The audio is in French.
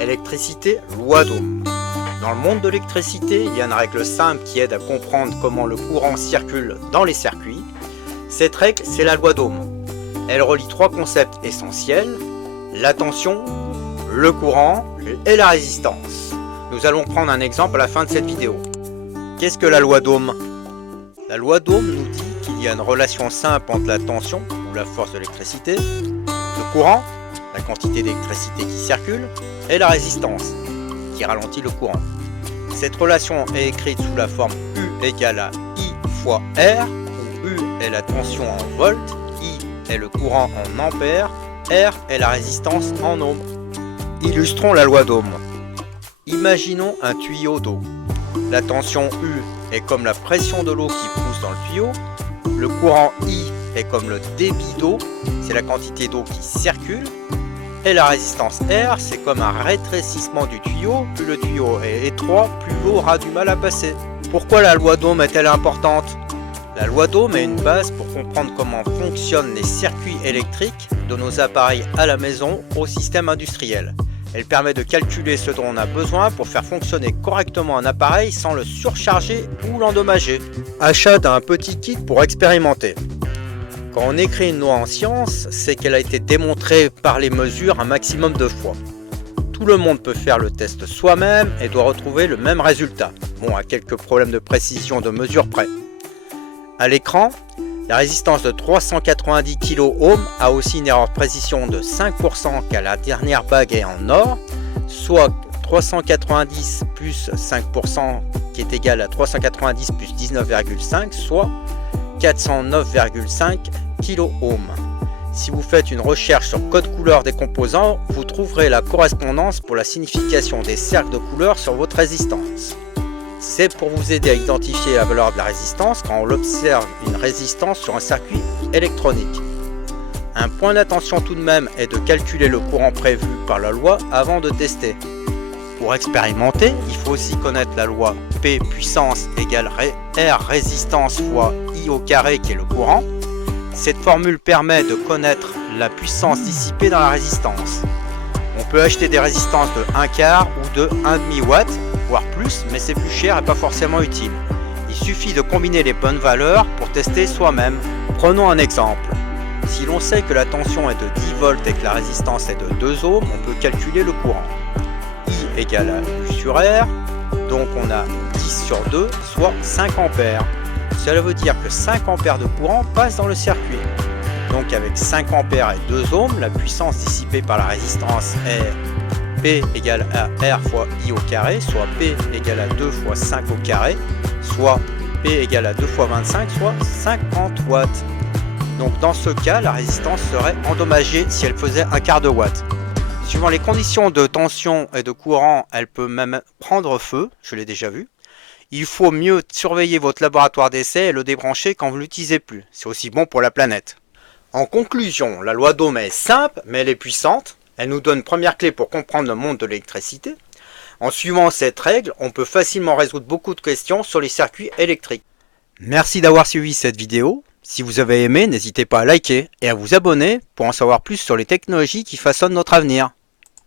Électricité, loi d'Ohm. Dans le monde de l'électricité, il y a une règle simple qui aide à comprendre comment le courant circule dans les circuits. Cette règle, c'est la loi d'Ohm. Elle relie trois concepts essentiels: la tension, le courant et la résistance. Nous allons prendre un exemple à la fin de cette vidéo. Qu'est-ce que la loi d'Ohm? La loi d'Ohm nous dit qu'il y a une relation simple entre la tension, ou la force de l'électricité, le courant, la quantité d'électricité qui circule, et la résistance, qui ralentit le courant. Cette relation est écrite sous la forme U égale à I fois R, où U est la tension en volts, I est le courant en ampères, R est la résistance en ohms. Illustrons la loi d'Ohm. Imaginons un tuyau d'eau. La tension U est comme la pression de l'eau qui pousse dans le tuyau. Le courant I est comme le débit d'eau, c'est la quantité d'eau qui circule. Et la résistance R, c'est comme un rétrécissement du tuyau. Plus le tuyau est étroit, plus l'eau aura du mal à passer. Pourquoi la loi d'Ohm est-elle importante? La loi d'Ohm est une base pour comprendre comment fonctionnent les circuits électriques de nos appareils à la maison au système industriel. Elle permet de calculer ce dont on a besoin pour faire fonctionner correctement un appareil sans le surcharger ou l'endommager. Achat d'un petit kit pour expérimenter. Quand on écrit une loi en science, c'est qu'elle a été démontrée par les mesures un maximum de fois. Tout le monde peut faire le test soi-même et doit retrouver le même résultat. Bon, à quelques problèmes de précision de mesure près. À l'écran, la résistance de 390 kΩ a aussi une erreur de précision de 5% car la dernière bague est en or, soit 390 plus 5% qui est égal à 390 plus 19,5, soit 409,5 kΩ. Si vous faites une recherche sur code couleur des composants, vous trouverez la correspondance pour la signification des cercles de couleur sur votre résistance. C'est pour vous aider à identifier la valeur de la résistance quand on observe une résistance sur un circuit électronique. Un point d'attention tout de même est de calculer le courant prévu par la loi avant de tester. Pour expérimenter, il faut aussi connaître la loi P puissance égale R résistance fois I au carré qui est le courant. Cette formule permet de connaître la puissance dissipée dans la résistance. On peut acheter des résistances de 1 quart ou de 1,5 watt, voire plus, mais c'est plus cher et pas forcément utile. Il suffit de combiner les bonnes valeurs pour tester soi-même. Prenons un exemple. Si l'on sait que la tension est de 10 volts et que la résistance est de 2 ohms, on peut calculer le courant. I égale à U sur R, donc on a 10 sur 2, soit 5 ampères. Cela veut dire que 5 ampères de courant passent dans le circuit. Donc avec 5 ampères et 2 ohms, la puissance dissipée par la résistance est P égale à R fois I au carré, soit P égale à 2 fois 5 au carré, soit P égale à 2 fois 25, soit 50 watts. Donc dans ce cas, la résistance serait endommagée si elle faisait un quart de watt. Suivant les conditions de tension et de courant, elle peut même prendre feu, je l'ai déjà vu. Il faut mieux surveiller votre laboratoire d'essai et le débrancher quand vous ne l'utilisez plus. C'est aussi bon pour la planète. En conclusion, la loi d'Ohm est simple, mais elle est puissante. Elle nous donne une première clé pour comprendre le monde de l'électricité. En suivant cette règle, on peut facilement résoudre beaucoup de questions sur les circuits électriques. Merci d'avoir suivi cette vidéo. Si vous avez aimé, n'hésitez pas à liker et à vous abonner pour en savoir plus sur les technologies qui façonnent notre avenir.